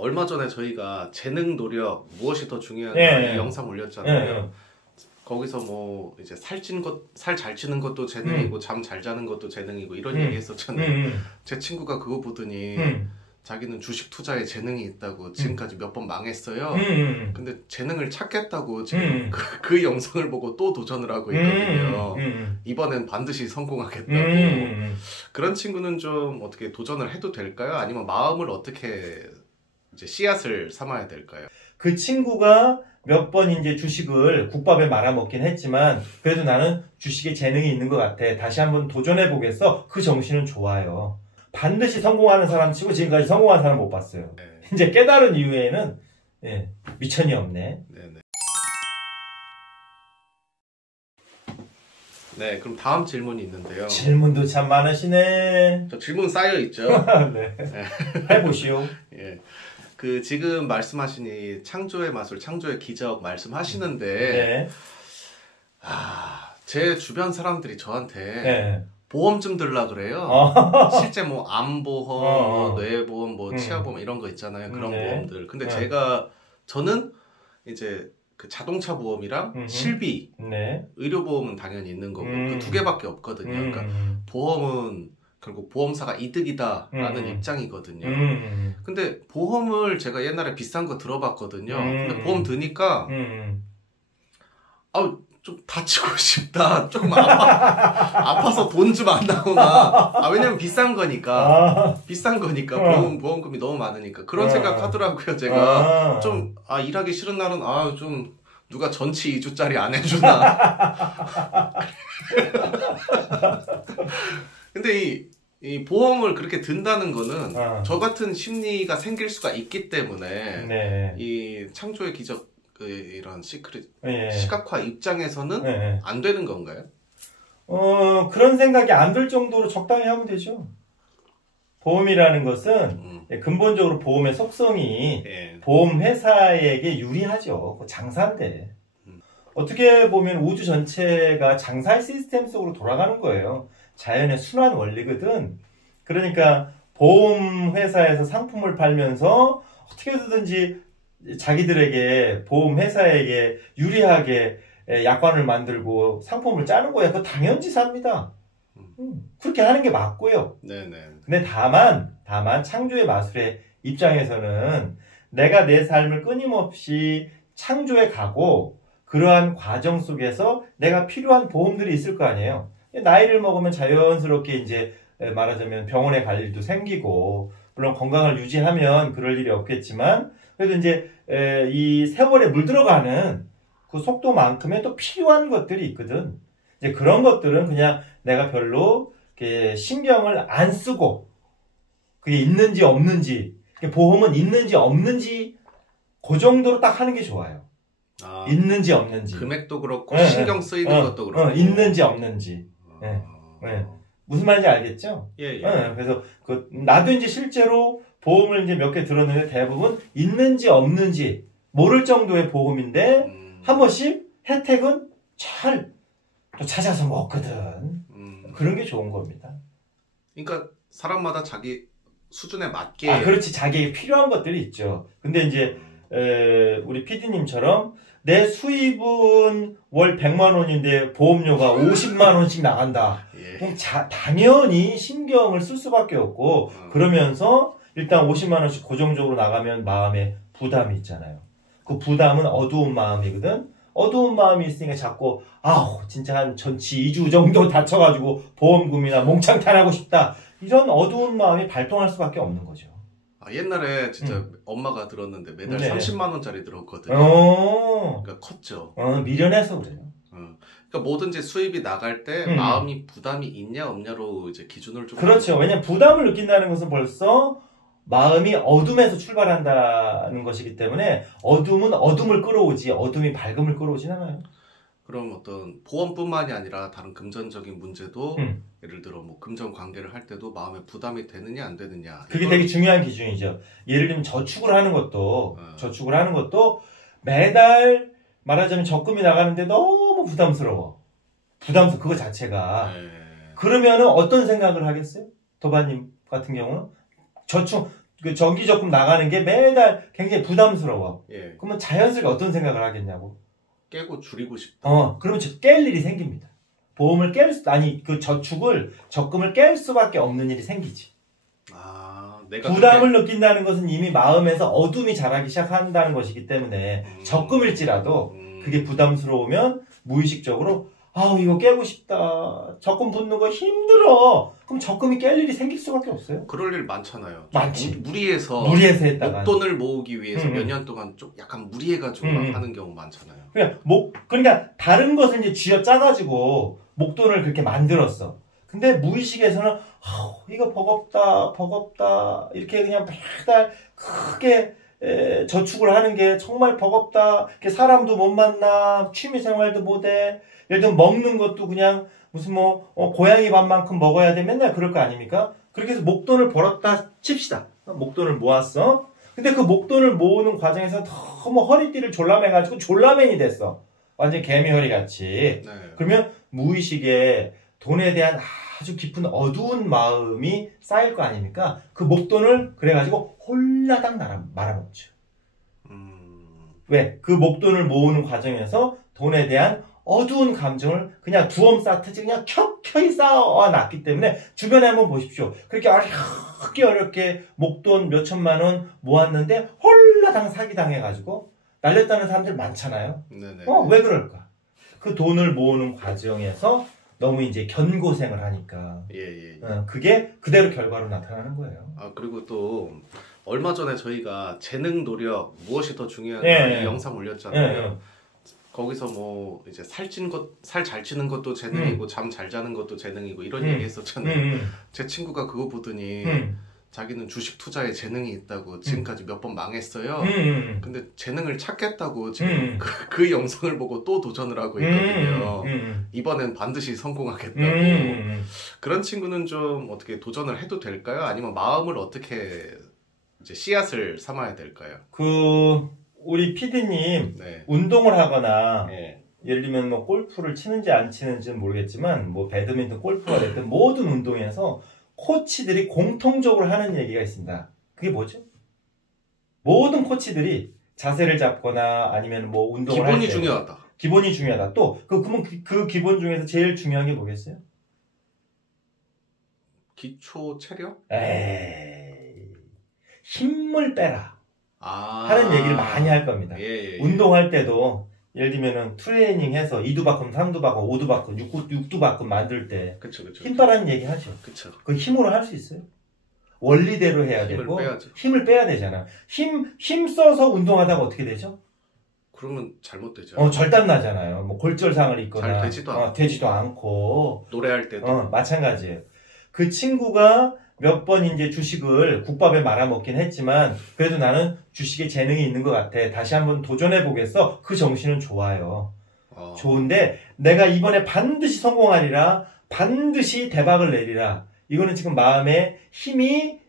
얼마 전에 저희가 재능 노력 무엇이 더 중요한가 예, 예. 영상 올렸잖아요. 예, 예. 거기서 뭐 이제 살 잘 찌는 것도 재능이고 잠 잘 자는 것도 재능이고 이런 얘기 했었잖아요. 제 친구가 그거 보더니 자기는 주식 투자에 재능이 있다고 지금까지 몇 번 망했어요. 근데 재능을 찾겠다고 지금 그 영상을 보고 또 도전을 하고 있거든요. 이번엔 반드시 성공하겠다고. 그런 친구는 좀 어떻게 도전을 해도 될까요? 아니면 마음을 어떻게 이제 씨앗을 삼아야 될까요? 그 친구가 몇 번 이제 주식을 국밥에 말아 먹긴 했지만 그래도 나는 주식에 재능이 있는 것 같아. 다시 한번 도전해 보겠어. 그 정신은 좋아요. 반드시 성공하는 사람 치고 지금까지 성공한 사람 못 봤어요. 네. 이제 깨달은 이후에는 미천이 없네. 네네. 네, 그럼 다음 질문이 있는데요. 질문도 참 많으시네. 저 질문 쌓여 있죠. 네. 해보시오. 예. 그 지금 말씀하신 이 창조의 마술, 창조의 기적 말씀하시는데, 네. 제 주변 사람들이 저한테 네. 보험 좀 들라 그래요. 실제 뭐 암보험, 뭐 뇌보험, 뭐 치아보험 이런 거 있잖아요. 그런 보험들. 근데 저는 이제 그 자동차 보험이랑 실비, 네. 의료보험은 당연히 있는 거고 그 두 개밖에 없거든요. 그러니까 보험은 결국 보험사가 이득이다라는 입장이거든요. 근데 보험을 제가 옛날에 비싼 거 들어봤거든요. 근데 보험 드니까 좀 다치고 싶다. 조금 아파서 돈 좀 안 나오나. 왜냐면 비싼 거니까. 비싼 거니까. 보험금이 너무 많으니까. 그런 생각 하더라고요, 제가. 좀, 일하기 싫은 날은, 좀, 누가 전치 2주짜리 안 해주나. 근데 이 보험을 그렇게 든다는 거는 저 같은 심리가 생길 수가 있기 때문에 네. 이 창조의 기적 이런 시크릿 네. 시각화 입장에서는 안 되는 건가요? 그런 생각이 안 들 정도로 적당히 하면 되죠. 보험이라는 것은 근본적으로 보험의 속성이 보험 회사에게 유리하죠. 장사인데. 어떻게 보면 우주 전체가 장사의 시스템 속으로 돌아가는 거예요. 자연의 순환 원리거든. 그러니까 보험 회사에서 상품을 팔면서 어떻게 해서든지 자기들에게 보험 회사에게 유리하게 약관을 만들고 상품을 짜는 거야. 그거 당연지사입니다. 그렇게 하는 게 맞고요. 네네. 근데 다만 창조의 마술의 입장에서는 내가 내 삶을 끊임없이 창조해 가고 그러한 과정 속에서 내가 필요한 보험들이 있을 거 아니에요. 나이를 먹으면 자연스럽게 이제 말하자면 병원에 갈 일도 생기고 물론 건강을 유지하면 그럴 일이 없겠지만 그래도 이제 이 세월에 물들어가는 그 속도만큼의 또 필요한 것들이 있거든. 이제 그런 것들은 그냥 내가 별로 이렇게 신경을 안 쓰고 그게 있는지 없는지 보험은 있는지 없는지 그 정도로 딱 하는 게 좋아요. 있는지 없는지 금액도 그렇고 신경 쓰이는 것도 그렇고 있는지 없는지 무슨 말인지 알겠죠? 예. 그래서 나도 이제 실제로 보험을 이제 몇 개 들었는데 대부분 있는지 없는지 모를 정도의 보험인데 한 번씩 혜택은 잘 또 찾아서 먹거든. 그런 게 좋은 겁니다. 그러니까 사람마다 자기 수준에 맞게. 그렇지. 자기에게 필요한 것들이 있죠. 근데 이제 우리 PD님처럼 내 수입은 월 100만 원인데 보험료가 50만 원씩 나간다. 그럼 당연히 신경을 쓸 수밖에 없고 그러면서 일단 50만 원씩 고정적으로 나가면 마음에 부담이 있잖아요. 그 부담은 어두운 마음이거든. 어두운 마음이 있으니까 자꾸 진짜 한 전치 2주 정도 다쳐가지고 보험금이나 몽창탄하고 싶다. 이런 어두운 마음이 발동할 수밖에 없는 거죠. 옛날에 진짜 엄마가 들었는데 매달 30만 원짜리 들었거든요. 그러니까 컸죠. 미련해서 그래요. 그러니까 뭐든지 수입이 나갈 때 마음이 부담이 있냐 없냐로 이제 기준을 좀. 그렇죠. 왜냐면 부담을 느낀다는 것은 벌써 마음이 어둠에서 출발한다는 것이기 때문에 어둠은 어둠을 끌어오지 어둠이 밝음을 끌어오진 않아요. 그럼 어떤 보험뿐만이 아니라 다른 금전적인 문제도 예를 들어 뭐 금전 관계를 할 때도 마음에 부담이 되느냐 안 되느냐. 그게 되게 중요한 기준이죠. 예를 들면 저축을 하는 것도 매달 말하자면 적금이 나가는데 너무 부담스러워. 그거 자체가. 그러면은 어떤 생각을 하겠어요? 도바님 같은 경우는 그 정기적금 나가는 게 매달 굉장히 부담스러워. 예. 그러면 자연스럽게 어떤 생각을 하겠냐고. 깨고 줄이고 싶다. 그러면 깰 일이 생깁니다. 보험을 적금을 깰 수밖에 없는 일이 생기지. 내가 부담을 느낀다는 것은 이미 마음에서 어둠이 자라기 시작한다는 것이기 때문에 적금일지라도 그게 부담스러우면 무의식적으로 이거 깨고 싶다. 적금 붙는 거 힘들어. 그럼 적금이 깰 일이 생길 수밖에 없어요. 그럴 일 많잖아요. 많지. 무리해서 했다가 목돈을 모으기 위해서 몇 년 동안 좀 약간 무리해가지고 하는 경우 많잖아요. 그러니까 다른 것을 이제 쥐어 짜가지고 목돈을 그렇게 만들었어. 근데 무의식에서는 이거 버겁다 이렇게 그냥 매달 크게 저축을 하는 게 정말 버겁다. 사람도 못 만나, 취미생활도 못해. 예를 들면 먹는 것도 그냥 무슨 고양이 밥만큼 먹어야 돼. 맨날 그럴 거 아닙니까? 그렇게 해서 목돈을 벌었다 칩시다. 목돈을 모았어. 근데 그 목돈을 모으는 과정에서 너무 허리띠를 졸라매가지고 졸라맨이 됐어. 완전 개미허리 같이. 네. 그러면 무의식에 돈에 대한 아주 깊은 어두운 마음이 쌓일 거 아닙니까? 그 목돈을 그래가지고 홀라당 말아먹죠. 왜? 그 목돈을 모으는 과정에서 돈에 대한 어두운 감정을 그냥 두엄 쌓듯이 그냥 켜켜이 쌓아놨기 때문에 주변에 한번 보십시오. 그렇게 어렵게 목돈 몇 천만 원 모았는데 홀라당 사기당해가지고 날렸다는 사람들 많잖아요. 네네. 왜 그럴까? 그 돈을 모으는 과정에서 너무 이제 견고생을 하니까. 예. 그게 그대로 결과로 나타나는 거예요. 그리고 또 얼마 전에 저희가 재능 노력 무엇이 더 중요한가 예. 영상 올렸잖아요. 예. 거기서 이제 살 잘 찌는 것도 재능이고 잠 잘 자는 것도 재능이고 이런 얘기 했었잖아요. 제 친구가 그거 보더니 자기는 주식 투자에 재능이 있다고 지금까지 몇 번 망했어요. 근데 재능을 찾겠다고 지금 그 영상을 보고 또 도전을 하고 있거든요. 이번엔 반드시 성공하겠다고. 그런 친구는 좀 어떻게 도전을 해도 될까요? 아니면 마음을 어떻게 이제 씨앗을 삼아야 될까요? 우리 PD님 네. 운동을 하거나 네. 예를 들면 골프를 치는지 안 치는지는 모르겠지만 배드민턴, 골프가 됐든 모든 운동에서 코치들이 공통적으로 하는 얘기가 있습니다. 그게 뭐죠? 모든 코치들이 자세를 잡거나 아니면 운동을 할 때 기본이 중요하다. 기본이 중요하다. 또 그러면 그 기본 중에서 제일 중요한 게 뭐겠어요? 기초 체력? 에이, 힘을 빼라. 아. 하는 얘기를 많이 할 겁니다. 예. 운동할 때도 예를 들면은 트레이닝 해서 2두바꿈, 3두바꿈, 5두바꿈, 6두바꿈 만들 때 그쵸. 힘 빼라는 얘기 하죠. 그쵸. 그 힘으로 할 수 있어요? 원리대로 해야 힘을 되고 빼야죠. 힘을 빼야 되잖아. 힘 써서 운동하다가 어떻게 되죠? 그러면 잘못되죠. 절단 나잖아요. 골절상을 입거나 잘 되지도 않고 노래할 때도 마찬가지예요. 그 친구가 몇 번 이제 주식을 국밥에 말아먹긴 했지만 그래도 나는 주식에 재능이 있는 것 같아. 다시 한번 도전해보겠어. 그 정신은 좋아요. 좋은데 내가 이번에 반드시 성공하리라. 반드시 대박을 내리라. 이거는 지금 마음에 힘이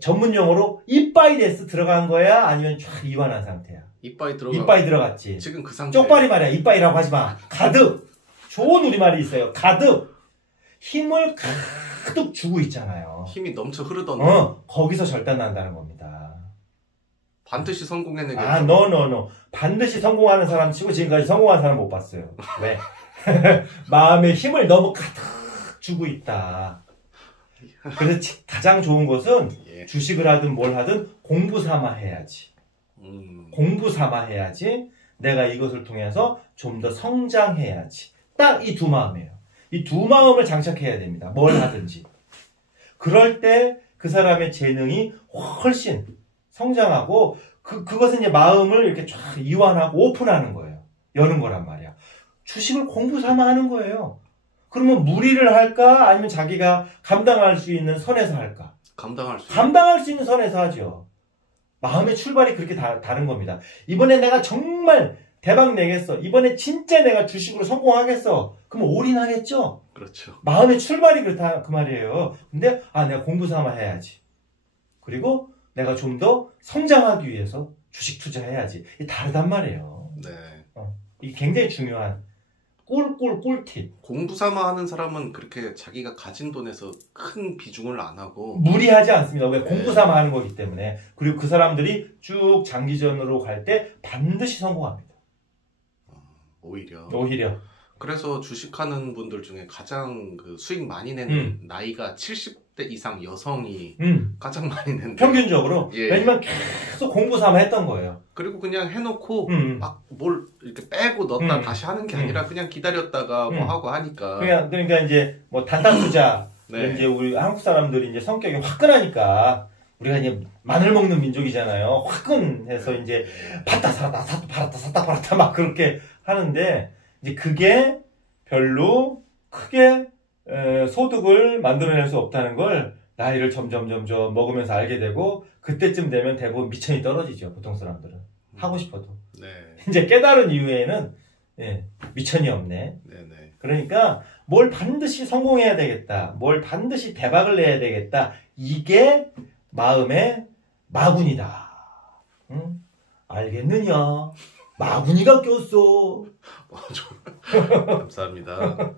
전문용어로 이빠이 데스 들어간 거야? 아니면 쫙 이완한 상태야? 이빠이 들어갔지. 지금 그 상태. 쪽발이 말이야. 이빠이라고 하지 마. 가득. 좋은 우리말이 있어요. 가득. 힘을 가득 주고 있잖아요. 힘이 넘쳐 흐르던데. 거기서 절단 난다는 겁니다. 반드시 성공해내겠죠. no. 반드시 성공하는 사람 치고 지금까지 성공한 사람 못 봤어요. 왜? 마음의 힘을 너무 가득 주고 있다. 그래서 가장 좋은 것은 주식을 하든 뭘 하든 공부 삼아 해야지. 공부 삼아 해야지. 내가 이것을 통해서 좀 더 성장해야지. 딱 이 두 마음이에요. 이 두 마음을 장착해야 됩니다. 뭘 하든지. 그럴 때 그 사람의 재능이 훨씬 성장하고 그것은 이제 마음을 이렇게 쫙 이완하고 오픈하는 거예요. 여는 거란 말이야. 주식을 공부 삼아 하는 거예요. 그러면 무리를 할까? 아니면 자기가 감당할 수 있는 선에서 할까? 감당할 수 있는 선에서 하죠. 마음의 출발이 그렇게 다른 겁니다. 이번에 내가 정말 대박 내겠어. 이번에 진짜 내가 주식으로 성공하겠어. 그럼 올인하겠죠? 그렇죠. 마음의 출발이 그렇다 그 말이에요. 근데 내가 공부 삼아 해야지. 그리고 내가 좀 더 성장하기 위해서 주식 투자해야지. 이게 다르단 말이에요. 네. 이게 굉장히 중요한 꿀팁. 공부 삼아 하는 사람은 그렇게 자기가 가진 돈에서 큰 비중을 안 하고 무리하지 않습니다. 왜? 네. 공부 삼아 하는 거기 때문에. 그리고 그 사람들이 쭉 장기전으로 갈 때 반드시 성공합니다. 오히려. 그래서 주식하는 분들 중에 가장 그 수익 많이 내는 나이가 70대 이상 여성이 가장 많이 낸다. 평균적으로. 예. 왜냐면 계속 공부 삼아 했던 거예요. 그리고 그냥 해놓고 막 뭘 이렇게 빼고 넣었다 다시 하는 게 아니라 그냥 기다렸다가 뭐 하고 하니까. 그러니까 이제 뭐 단타 투자. 네. 이제 우리 한국 사람들이 이제 성격이 화끈하니까 우리가 이제 마늘 먹는 민족이잖아요. 화끈해서 이제 팔았다 살았다 팔았다 팔았다 막 그렇게 하는데 이제 그게 별로 크게 소득을 만들어낼 수 없다는 걸 나이를 점점 먹으면서 알게 되고 그때쯤 되면 대부분 미천이 떨어지죠. 보통 사람들은 하고 싶어도. 네. 이제 깨달은 이후에는 미천이 없네. 네네. 그러니까 뭘 반드시 성공해야 되겠다. 뭘 반드시 대박을 내야 되겠다. 이게 마음의 마구니다. 응? 알겠느냐? 마구니가 꼈어. 감사합니다.